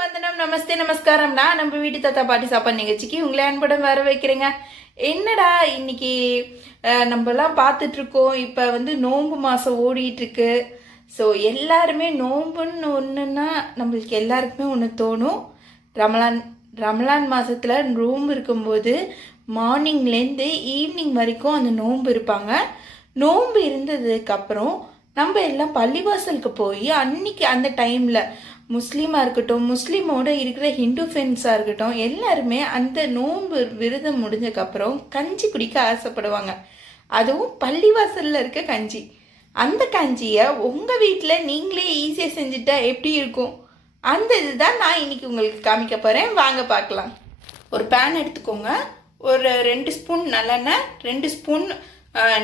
வந்தனம் நமஸ்தே நமஸ்காரம்னா நம்ம வீட்டு தாத்தா பாட்டி சாப்பாடு நிகழ்ச்சிக்கு உங்களை அன்புடன் வர வைக்கிறேங்க. என்னடா இன்னைக்கு நம்மலாம் பார்த்துட்டு இருக்கோம். இப்போ நோன்பு மாதம் ஓடிட்டு இருக்கு. ஸோ எல்லாருமே நோன்புன்னு ஒன்றுன்னா நம்மளுக்கு எல்லாருக்குமே ஒன்று தோணும். ரமலான் மாதத்தில் நோன்பு இருக்கும்போது மார்னிங்லேருந்து ஈவினிங் வரைக்கும் அந்த நோன்பு இருப்பாங்க. நோன்பு இருந்ததுக்கப்புறம் நம்ம எல்லாம் பள்ளிவாசலுக்கு போய் அன்னைக்கு அந்த டைமில் முஸ்லீமாக இருக்கட்டும், முஸ்லீமோட இருக்கிற ஹிந்து ஃப்ரெண்ட்ஸாக இருக்கட்டும், எல்லாருமே அந்த நோன்பு விரதம் முடிஞ்சக்கப்புறம் கஞ்சி குடிக்க ஆசைப்படுவாங்க. அதுவும் பள்ளிவாசலில் இருக்க கஞ்சி. அந்த கஞ்சியை உங்கள் வீட்டில் நீங்களே ஈஸியாக செஞ்சுட்டா எப்படி இருக்கும்? அந்த இதுதான் நான் இன்னைக்கு உங்களுக்கு காமிக்க போகிறேன். வாங்க பார்க்கலாம். ஒரு பேன் எடுத்துக்கோங்க. ஒரு 2 ஸ்பூன் நல்லெண்ணெய், 2 ஸ்பூன்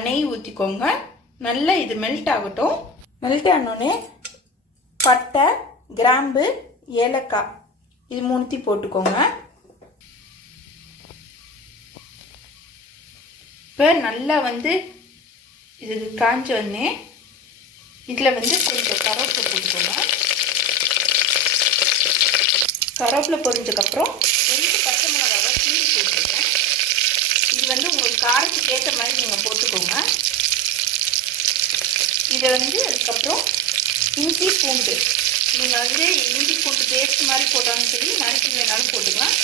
நெய் ஊற்றிக்கோங்க. நல்லா இது மெல்ட் ஆகட்டும். மெல்ட் ஆனோடனே பட்டை, கிராம்பு, ஏலக்காய் இது 3 போட்டுக்கோங்க. இப்போ நல்லா இது காஞ்ச உடனே இதில் கொஞ்சம் கருவேப்பிலை போட்டுக்கோங்க. கருவேப்பிலை பொரிஞ்சதுக்கப்புறம் 2 பச்சை மிளகாவை கீறி போட்டுருக்கேன். இது உங்களுக்கு காரத்துக்கு ஏற்ற மாதிரி நீங்கள் போட்டுக்கோங்க. இதை அதுக்கப்புறம் இஞ்சி பூண்டு, நீங்கள் இஞ்சி பூண்டு பேஸ்ட் மாதிரி போட்டாலும் சரி, நறுக்கி வேணாலும் போட்டுக்கலாம்.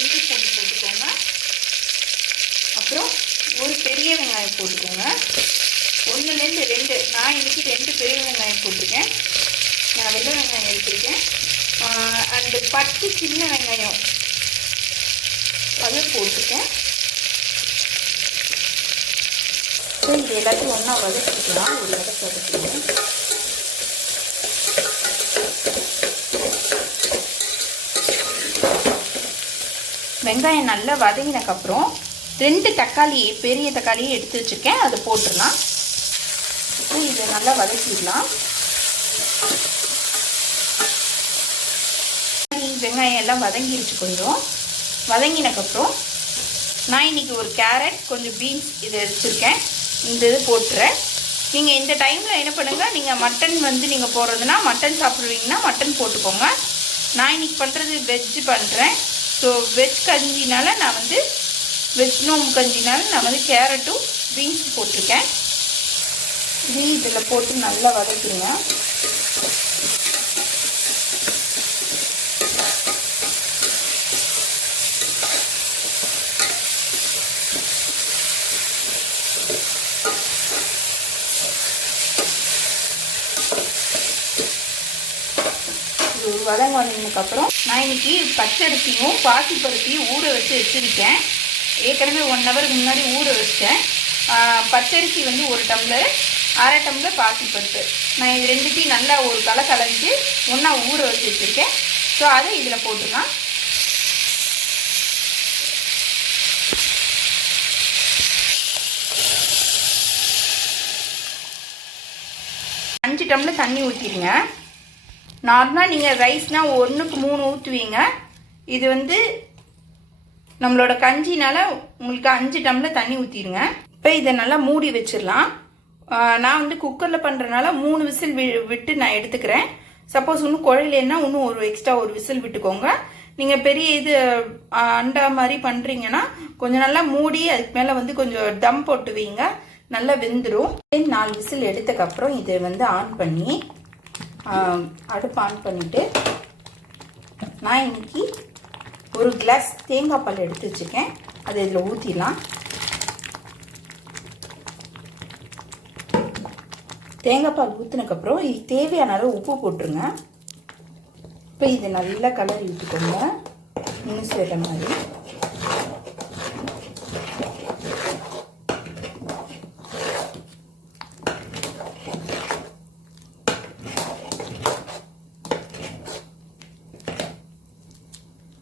இஞ்சி பூண்டு போட்டுக்கோங்க. அப்புறம் ஒரு பெரிய வெங்காயம் போட்டுக்கோங்க. 1லேருந்து 2, நான் இன்றைக்கி 2 பெரிய வெங்காயம் போட்டிருக்கேன். நான் வெள்ளை வெங்காயம் எடுத்துருக்கேன். அண்டு 10 சின்ன வெங்காயம் அது போட்டிருக்கேன். ஸோ இது எல்லாத்தையும் ஒன்றா வதக்கிக்கலாம். ஒரு வதக்கிடுவேன். வெங்காயம் நல்லா வதங்கினதுக்கப்புறம் 2 தக்காளி, பெரிய தக்காளியை எடுத்து வச்சுருக்கேன், அதை போட்டுடலாம். இதை நல்லா வதக்கிடலாம். வெங்காயம் எல்லாம் வதங்கிடுச்சு. கொஞ்சம் வதங்கினதுக்கப்புறம் நான் இன்றைக்கி ஒரு கேரட், கொஞ்சம் பீன்ஸ் இதை வச்சுருக்கேன். இந்த இது போட்டுறேன். நீங்கள் இந்த டைமில் என்ன பண்ணுங்கள், நீங்கள் மட்டன் நீங்கள் போடுறதுனா, மட்டன் சாப்பிட்ருவீங்கன்னா மட்டன் போட்டுக்கோங்க. நான் இன்றைக்கி பண்ணுறது வெஜ்ஜு பண்ணுறேன். ஸோ வெஜ் கஞ்சினால் நான் வெஜ் நோம்பு கஞ்சினால் நான் கேரட்டும் பீன்ஸும் போட்டிருக்கேன். இதில் போட்டு நல்லா வதக்குங்க. வதங்கினதுக்கப்புறம் நான் இன்றைக்கி பச்சரிசியும் பாசிப்பருப்பையும் ஊற வச்சுருக்கேன். ஏற்கனவே 1 ஹவருக்கு முன்னாடி ஊற வச்சேன். பச்சரிசி 1 டம்ளர், 1/2 டம்ளர் பாசிப்பருப்பு. நான் இது 2த்தையும் நல்லா ஒரு கலந்து ஒன்றா ஊற வச்சுருக்கேன். ஸோ அதை இதில் போட்டுக்கலாம். அஞ்சு டம்ளர் தண்ணி ஊற்றிடுங்க. நார்மலாக நீங்கள் ரைஸ்னால் 1க்கு 3 ஊற்றுவீங்க. இது நம்மளோட கஞ்சினால் உங்களுக்கு 5 டம்ளர் தண்ணி ஊற்றிடுங்க. இப்போ இதை நல்லா மூடி வச்சிடலாம். நான் குக்கரில் பண்ணுறதுனால 3 விசில் விட்டு நான் எடுத்துக்கிறேன். சப்போஸ் இன்னும் குழையிலன்னா இன்னும் எக்ஸ்ட்ரா ஒரு விசில் விட்டுக்கோங்க. நீங்கள் பெரிய இது அண்டா மாதிரி பண்ணுறீங்கன்னா கொஞ்சம் நல்லா மூடி அதுக்கு மேலே கொஞ்சம் தம் போட்டுவீங்க, நல்லா வெந்துடும். 4 விசில் எடுத்ததுக்கப்புறம் இதை ஆன் பண்ணி அடுப்பு ஆன் பண்ணிவிட்டு நான் இன்னைக்கு ஒரு கிளாஸ் தேங்காய் பால் எடுத்து வச்சுருக்கேன். அதை இதில் ஊற்றிடலாம். தேங்காய் பால் ஊற்றினதுக்கப்புறம் இது தேவையான அளவு உப்பு போட்டுருங்க. இப்போ இதை நல்லா கலரி விட்டுக்கோங்க, முழுசு வர மாதிரி.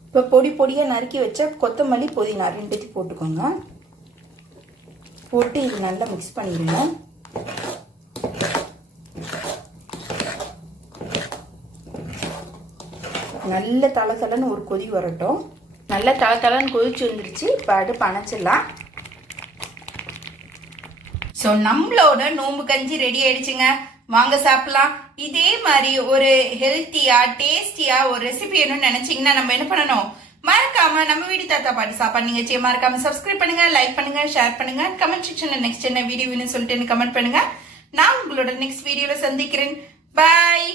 இப்போ பொடியாக நறுக்கி வச்ச கொத்தமல்லி, புதினா 2த்தையும் போட்டுக்கோங்க. போட்டு இது நல்லா மிக்ஸ் பண்ணிடுங்க. நல்ல தளன்னு ஒரு கொதி வரட்டும். நல்ல தளன்னு கொதிச்சு வந்துருச்சு. இப்போ அடுப்பு அணைச்சிடலாம். ஸோ நம்மளோட நோம்பு கஞ்சி ரெடி ஆயிடுச்சுங்க. வாங்க சாப்பிடலாம். இதே மாதிரி ஒரு ஹெல்த்தியா டேஸ்டியா ஒரு ரெசிபி வேணும்னு நினைச்சீங்கன்னா நம்ம என்ன பண்ணணும், மறக்காம நம்ம வீடு தாத்தா பாட்டி சாப்பாடு நீங்க மறக்காம சப்ஸ்கிரைப் பண்ணுங்க, லைக் பண்ணுங்க, ஷேர் பண்ணுங்க, கமெண்ட் செக்ஷன்ல நெக்ஸ்ட் என்ன வீடியோ வேணும்னு சொல்லிட்டு கமெண்ட் பண்ணுங்க. நான் உங்களோட நெக்ஸ்ட் வீடியோல சந்திக்கிறேன். பாய்.